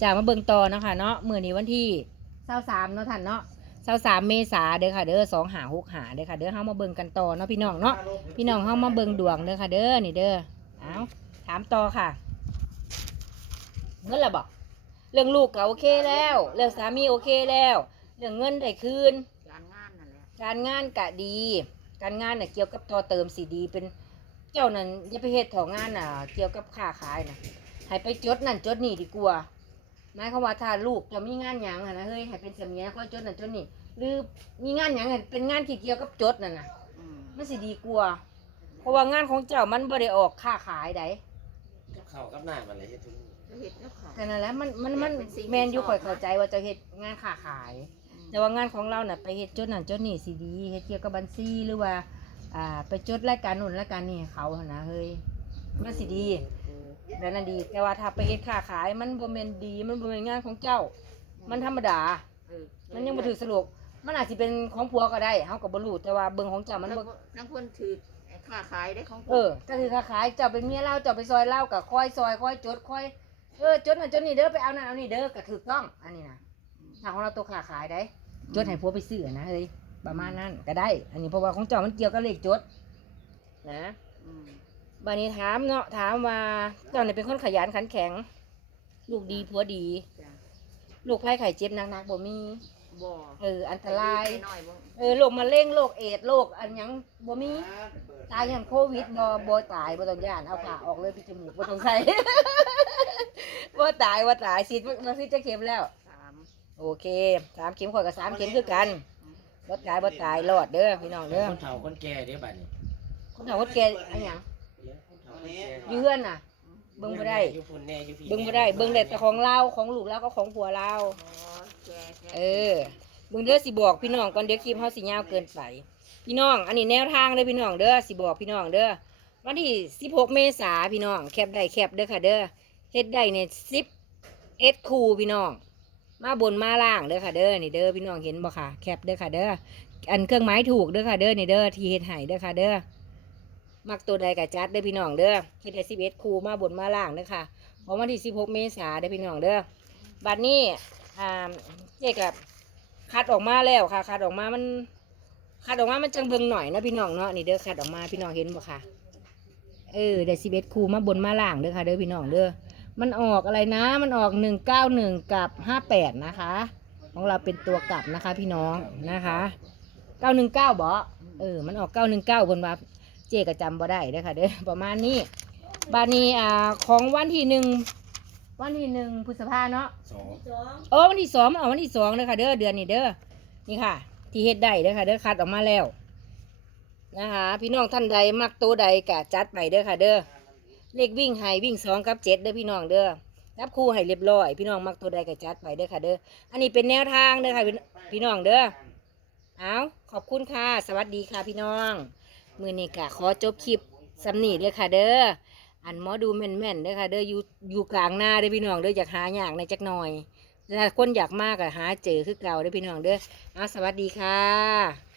จะมาเบิ่งต่อเนาะค่ะเนาะมื้อนี้วันที่23เนาะท่านเนาะ23เมษาเด้อค่ะเด้อ2หา6หาเด้อค่ะเด้อเฮามาเบิ่งกันต่อเนาะพี่น้องเนาะพี่น้องเฮามาเบิ่งดวงเด้อค่ะเด้อนี่เด้อเอาถามต่อค่ะเงินละบ่เรื่องลูกก็โอเคแล้ว เรื่องสามีโอเคแล้ว เรื่องเงินได้คืนการงานนั่นแหละการงานกะดี การงานน่ะเกี่ยวกับต่อเติมสีดีเป็นเจ้านั่นอย่าไปเฮ็ดของงานน่ะ เกี่ยวกับค้าขายน่ะให้ไปจดนั่นจดนี่ดีกว่า หมายความว่าถ้าลูกจะมีงานหยังอะนะเฮ้ยให้เป็นเสมียนก็จดนั่นจดนี่หรือมีงานหยังให้เป็นงานที่เกี่ยวกับจดนั่นน่ะอืมมันสิดีกว่าเพราะว่างานของเจ้ามันบ่ได้ออกค้าขายใดกับข้าวกับหน้ามันเลยเฮ็ดทุกมื้อก็เฮ็ดแล้วค่ะแต่นั่นแหละมันมันมันเป็นสิ่งที่แมนอยู่ชอบ ข่อยเข้าใจว่าเจะเฮ็ดงานค้าขายอืมแต่ว่างานของเราน่ะไปเฮ็ดจดนั่นจดนี่สิดีเฮ็ดเกี่ยวกับบัญชีหรือว่าอ่าไปจดรายการนู่นรายการนี่ให้เขาหั่นนะเฮ้ยมันสิดี แล้วนั่นดี แต่ว่าถ้าไปเฮ็ดค้าขายมันบ่แม่นดีมันบ่แม่นงานของเจ้า มันธรรมดา เออมันยังบ่ถือสรุปมันอาจสิเป็นของผัวก็ได้เฮาก็บ่รู้แต่ว่าเบิ่งของเจ้ามันบ่นักคนถือค่าขายได้ของเออก็คือค้าขายเจ้าเป็นเมียเราเจ้าไปซอยเราก็คอยซอยคอยจดคอยเออจดนั่นจดนี่เด้อไปเอานั่นเอานี่เด้อก็ถูกต้อง อันนี้นะถ้าของเราตัวค้าขายได้จดให้ผัวไปซื้อนะเฮ้ยประมาณนั้นก็ได้ อันนี้เพราะว่าของเจ้ามันเกี่ยวกับเลขจด นะ อืม บันนี้ถามเนาะถามว่าเจ้าเนี่ยเป็นคนขยันขันแข็ง ลูกดีผัวดี จ้ะลูกไข้ไข้เจ็บหนักๆบ่มี บ่เออ อันตราย น้อยๆบ่เออโรคมะเร็งโรคเอดส์โรคอันหยังบ่มี ตายอย่างโควิดบ่บ่ตายบ่ต้องย่านเอาผ่าออกเลยพี่จมูกบ่ต้องใส่ บ่ตายบ่ตายฉีดวัคซีนจะเข็มแล้ว สามโอเคสามเข็มข่อยก็สามเข็มคือกันบ่ตายบ่ตายรอดเด้อพี่น้องเด้อคนเฒ่าคนแก่เด้บัดนี้คนถามว่าแกอันหยัง อยู่เฮือนน่ะ เบิ่งบ่ได้ อยู่พุ่นแน่อยู่พี่เบิ่งบ่ได้ เบิ่งได้แต่ของเราของลูกเราก็ของผัวเราอ๋อแก่แก่เออเบิ่งเด้อสิบอกพี่น้องก่อนเดี๋ยวคลิปเฮาสิยาวเกินไป พี่น้อง อันนี้แนวทางเด้อพี่น้องเด้อสิบอกพี่น้องเด้อวันที่ 16 เมษาพี่น้องแคปได้แคปเด้อค่ะเด้อเฮ็ดได้เนี่ย10เอ็ดคูพี่น้อง มาบนมาล่างเด้อค่ะเด้อนี่เด้อพี่น้องเห็นบ่ค่ะ แคปเด้อค่ะเด้ออันเครื่องหมายถูกเด้อค่ะเด้อนี่เด้อที่เฮ็ดให้เด้อค่ะเด้อ มักตัวใดก็จัดเด้พี่น้องเด้อเฮ็ดได้11คูมาบนมาล่างเด้อค่ะของวันที่16เมษาเด้พี่น้องเด้อบัดนี้อ่าเจ๊กับคัดออกมาแล้วค่ะคัดออกมามันคัดออกมามันจังเบิงหน่อยนะพี่น้องเนาะนี่เด้อคัดออกมาพี่น้องเห็นบ่ค่ะ เออได้สิบเอ็ดคูมาบนมาล่างเด้อค่ะเด้อพี่น้องเด้อมันออกอะไรนะ มันออกหนึ่งเก้าหนึ่งกับห้าแปดนะคะ ของเราเป็นตัวกลับนะคะพี่น้องนะคะเก้าหนึ่งเก้าบ่เออ มันออกเก้าหนึ่งเก้าบนว่า จก็จำบ่ได้เด้อค่ะเด้อประมาณนี้บาดนี้อ่าของวันที่หนึ่งวันที่หนึ่งพฤษภาเนาะสองโอ้วันที่สองมันออกวันที่สองเลยค่ะเด้อเดือนนี้เด้อนี่ค่ะ ที่เฮ็ดได้เด้อค่ะเด้อคัดออกมาแล้วนะคะพี่น้องท่านใดมักตัวใดกะจัดไปเด้อค่ะเด้อเลขวิ่งให้วิ่งสองกับเจ็ดเด้อพี่น้องเด้อรับคู่ให้เรียบร้อย พี่น้องมักตัวใดกะจัดไปเด้อค่ะเด้ออันนี้เป็นแนวทางเด้อค่ะพี่พี่น้องเด้อเอาขอบคุณค่ะ สวัสดีค่ะพี่น้อง มือนี้กะขอจบคลิปสำนีเด้อค่ะ เด้ออันหมอดูแม่นๆเด้อค่ะ เด้ออยู่อยู่กลางหน้าเด้อพี่น้องเด้ออยากหาอย่างในจักหน่อยถ้าคนอยากมากอะหาเจอคือเก่าเด้อพี่น้องเด้อเอาสวัสดีค่ะ